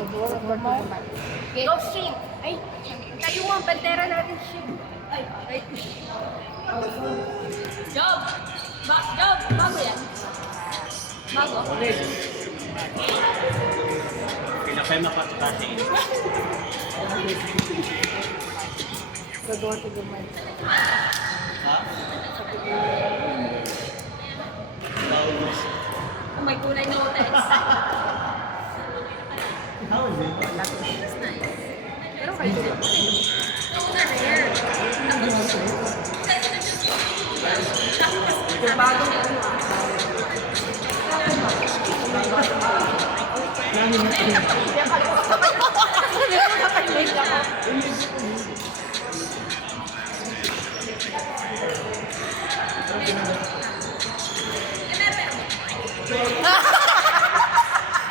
Go stream. Ay, tayo mo ang bandera natin, ship. Ay. Job! Job! Bago yan. Bago. Pinakay mapatukasin. Gagawa ko gamay. Ha? Oh, may kulay na hotel. How is it? It's nice. Pero kayo din. Those are rare. Yung bago na ito.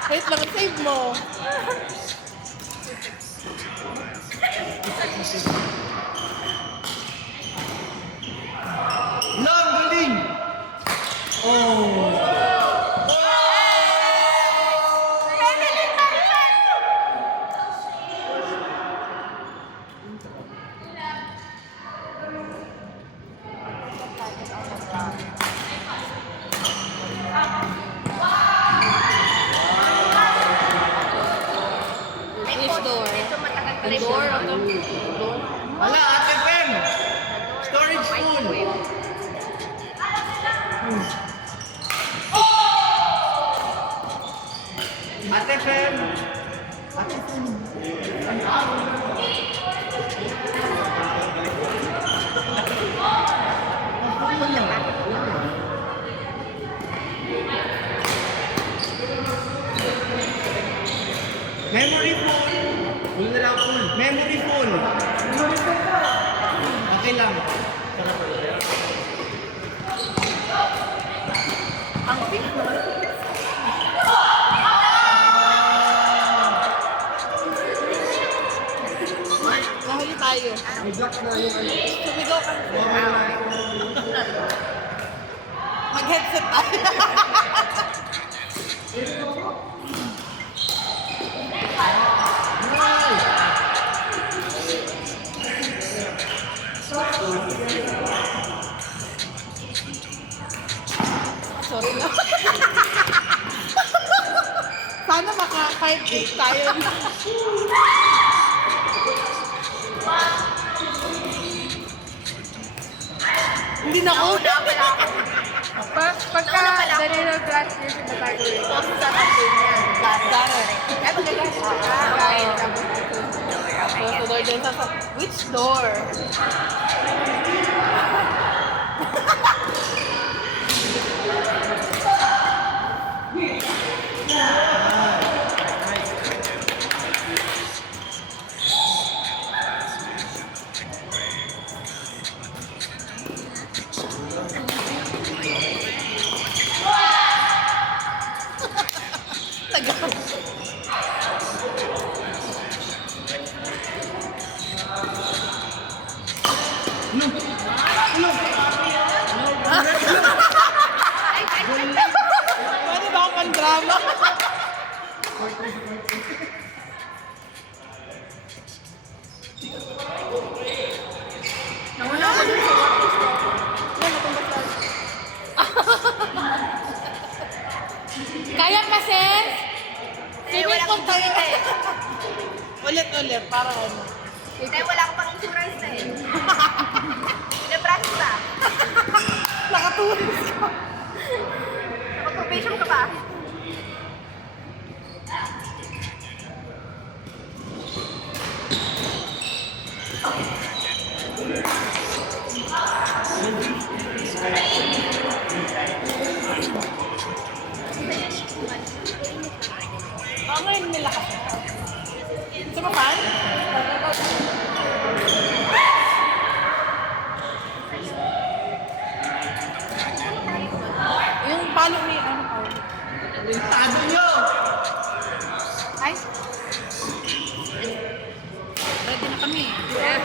Wait lang, save mo. No, ang galing! Oh! Which door? Ito matagal pa rin. Door? Wala, Ate Fem! Storage full! Ate Fem! Ate Fem! Memory full! Full na lang full. Memory full! Okay lang. Ang big mo. Nahuli tayo. Sumigaw ka. Mag-headset tayo. Sorry na. Sana maka 5-8 tayo. Hindi na ako. Pagka Danilo Glass years in the Tiger, also sa campaign yan. Dara. Ay, magagamit ka. Right. So, door din sa... Which door? Tagal. Pwede ba ako pang-drama? Nawala ko dun sa water store. Yan, natumbas lang. Kaya pa, sis? Wala akong tayo. eh. Ulit, para ano. Dahil wala akong pang insurance na eh. Pinapractice ba? Nakatulis ka. Nakapropation ka ba? Baka ngayon nila kasi. Gusto mo pan? Yung palo ni ano pa? Tado nyo! Ay? Ready na kami. Yeah.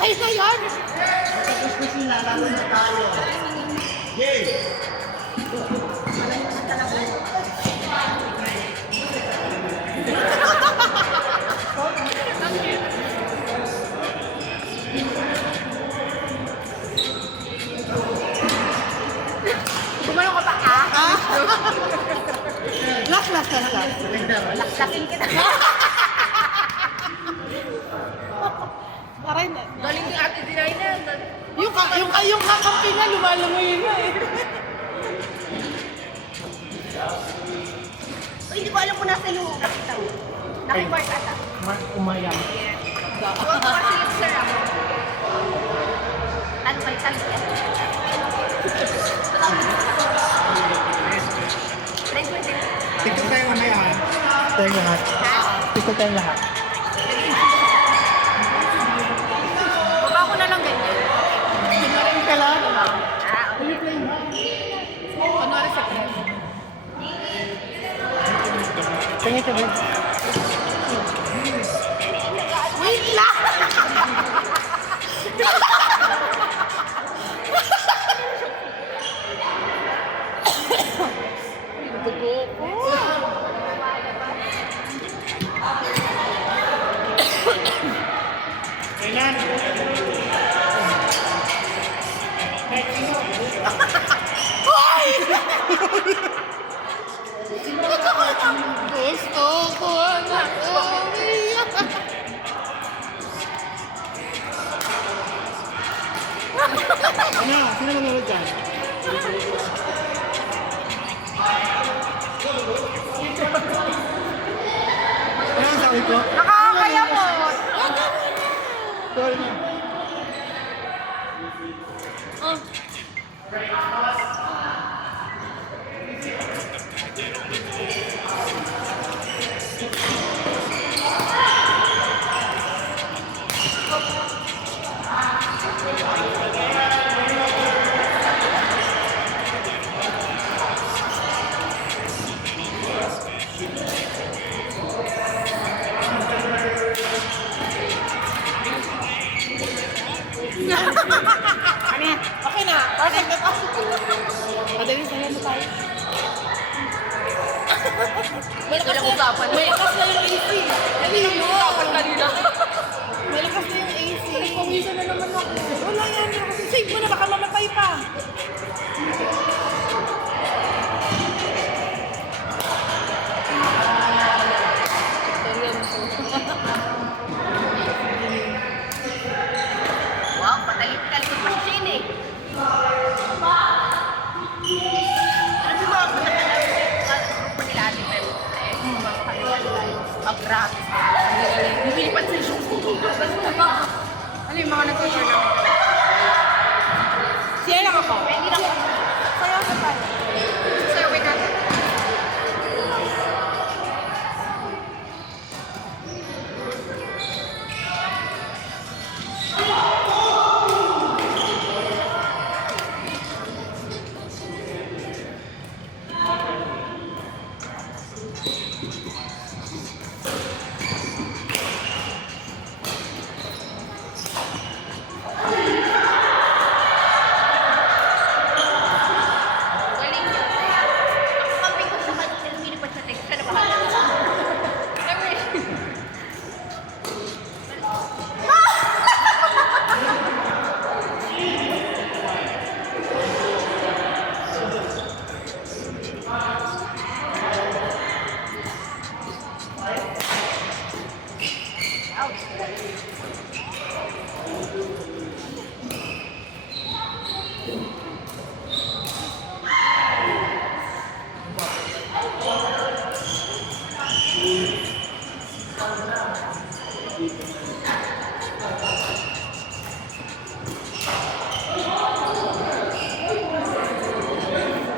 Okay na yan. Tapos na sila, laban na tayo. Yay! Gumano ka pa, ah? Last. Laklasin kita. Aray na. Galing ni Ate Dinay na. Yung kakampi nga, lumalangoy na eh. Uy, hindi ko alam kung nasa yung nakita mo. Naki-mark ata. Umayang. Huwag ko kasi yung sir ako. Ano kayo, talit yan? Tignan tayo mamaya ha. Tayo lahat. Ito tayo lahat. Baba ko na lang ganyan. Pinarin ka lang. Ah, okay. Kunwari sa press. Tingin ka ba? Wait lang! Dugo ko. Kailan? Hoy! Gusto ko na umiyak. Ano? Sino manonood dyan? Ano ang sabi ko? Nakakayamot! Sorry na. Ano yan? Okay na. Perfect na to. Madali sa na tayo. Malakas na yung AC. kanina. Malakas na yung AC. Pawisan na naman ako. Wala yan. Save mo na. Baka mamatay pa. Wow, patalit-talit pa siya yun eh. Alam mo mga grupo nila Ate Pem, mga kaniwala, gratis. Lumilipat sa show. Ano yung mga nag-share namin? Siya lang ako. Hindi na ako. Sayaw na tayo. Sa'yo, wait natin. Galing yun. Ako kami ko sa kanya, lumilipat sa text. Siya na bahala. Siyempre.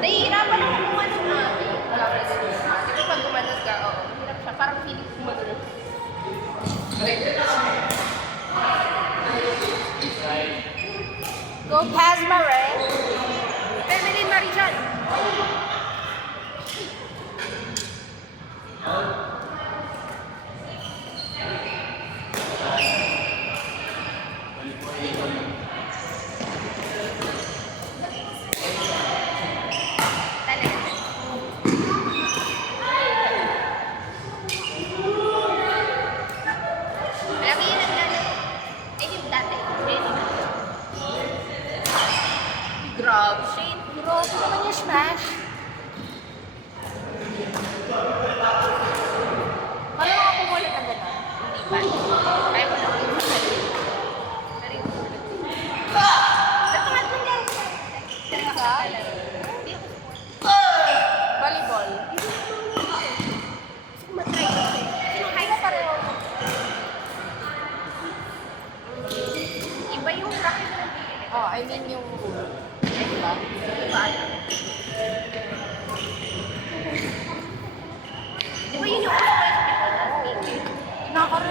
Nahihirapan ako kumanon na. Wala ka na. Di ba pag kumanon ka, hirap siya. Parang feeling ko kumanon. Go past Marie. Feminine Marijan.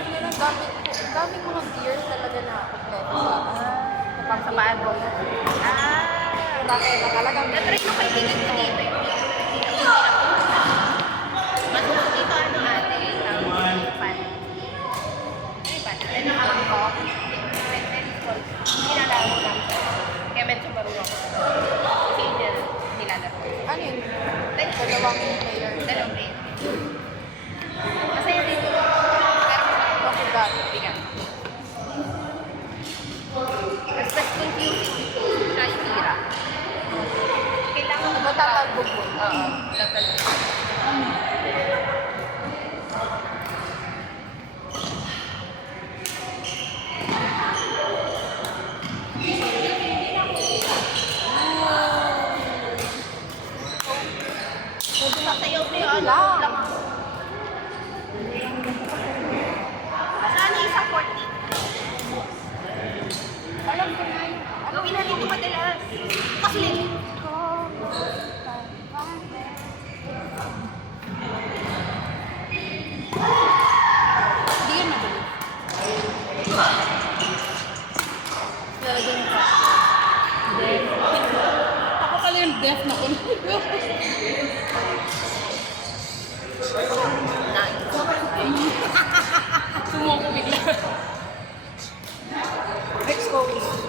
yun ang dami ko ng gear talaga na kompleto sa Sa paan mo. Bakit na talagang Na-try ko kaibigan ko dito. Hindi na mas gusto dito ano ate. Pan. Ano yung pan? Ano ko? Nilalaro lang. Kaya medyo marunong ko. Kasi hindi nilalaro. ano yun? Dalawang player. Dalawang play. Masaya din yun. Pero Okay, God. bigat. Kasi mas confusing siya yung tira. Kailangan mo Matatalbog mo. Oo, tatalbog. Sasayaw na yun. Lang. Saan yung isang 40? Alam ko na yun. Gawin natin ito madalas. Kasi Hindi yan mabilis. Lalagyan mo pa. Ako pala yung death na ko. sumuko bigla. Expose.